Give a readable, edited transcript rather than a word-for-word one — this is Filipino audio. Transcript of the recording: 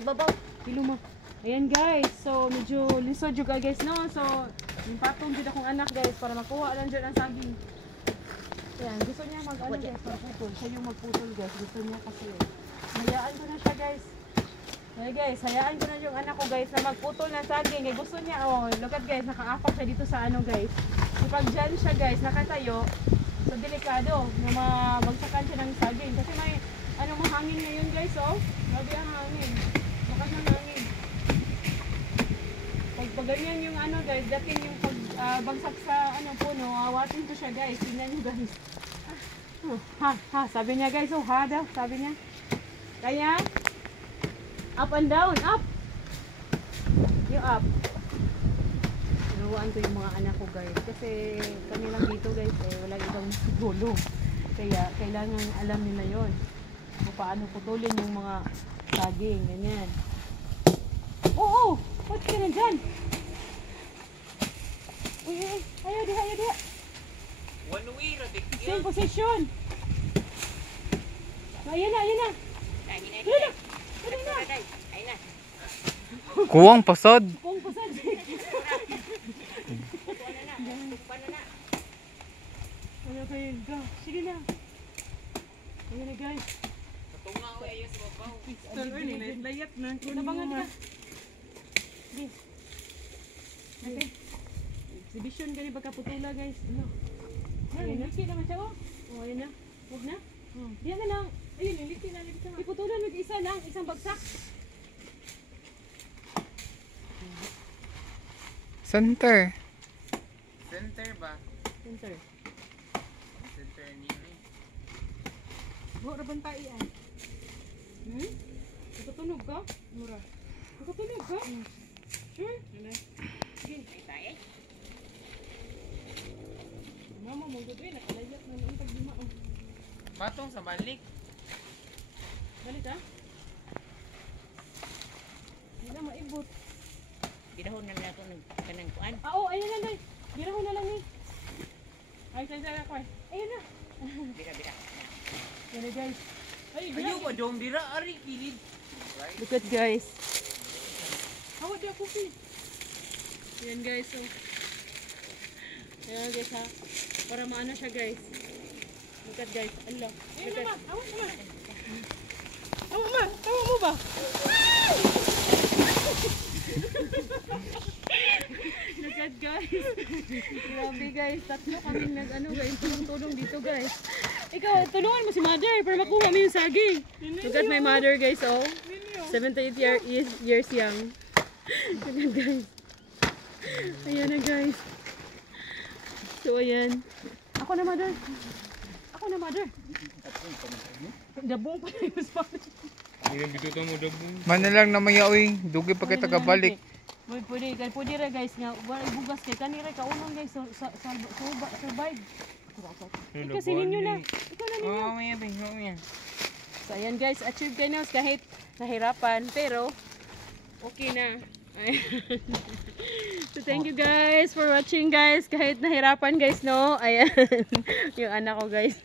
ibabaw. Pilo mo. Ayan guys, so medyo lisod juga guys no. So yung patong jud akong anak guys para makuha lang jud ang saging. Ayan, gusto niya mag-ano guys, magputol. Siya yung magputol guys, gusto niya kasi. Hayaan ko na siya guys. Hey guys, hayaan ko na yung anak ko guys na magputol ng saging. Eh, gusto niya, oh, look at guys, nakaapak siya dito sa ano guys. Kapag dyan siya guys, nakatayo, so delikado na magsakan siya ng saging. Kasi may, ano, mahangin ngayon guys, oh. Grabe ang hangin. Bakas ng hangin. Pag ganyan yung ano guys, dating yung bagsak sa ano puno, awatin ko siya guys. Tingnan nyo guys. Ha, sabi niya guys, oh ha daw, sabi niya. Kaya, up and down, up. Yung up. Naruan ko yung mga anak ko guys. Kasi kami lang dito guys, eh, wala ibang gulong. Kaya kailangan alam nila yon kung paano putulin yung mga saging, ganyan. Oo, ba't ka na dyan? Uy, ayaw diha. One way, radik. Same position. Ayan na. Ayun na. Kuwang pasad. Kung pasad. Ano kayo? Go. Sige na. Ayan na guys. Patunga ko ayos sa babaw. Pistol or layat na. Nabangan ka. Okay. Okay. Exhibition gani pagkaputula guys. Ano? Ayan na. Naman siya oh. Oh, ayan na. Huwag na. Diyan na lang. Ayun, yung liki na. Iputulan mag-isa lang. Isang bagsak. Center. Center ba? Center. Center niya. Buo raban pa iyan. Nakatunog ka? Mura. Nakatunog ka? Sure? Sige. Tayo. Mama mo gabi. Nakalayat na lang pag-lima. Batong sa balik. Balik ha? Hindi na maibot. Bidahon na nato ng kanang kuan. Oo, ayun na day. Birahon na lang eh. Ay, saan ako eh. Ayun na. Bira. Yan na guys. Ay, Ayaw ba dong bira ari kilid. look at guys. Hawad niya coffee. Yan guys. So. Yan guys ha. Para maana siya guys. Look at guys. Allah. Ayun na ma. Awak ma. Awak ma. Awak mo ba? Look at guys. Grabe guys. Tatlo kami nag-ano guys. Tulong-tulong dito guys. Ikaw, tulungan mo si mother para makuha mo yung saging. Look at my mother guys. Oh. 78 years young. Look at guys. Ayan na guys. So ayan. Ako na mother. Dabong pa tayo sa Mana lang na mayaoy. Dugi pa kita kabalik. Pwede ra guys nga ibugas kay kanira ka unang guys survive. Kasi ninyo na. Ikaw na ninyo. May. So ayan guys, achieve kayo na kahit nahirapan pero okay na. So thank you guys for watching guys. Kahit nahirapan guys no. Ayan. Yung anak ko guys.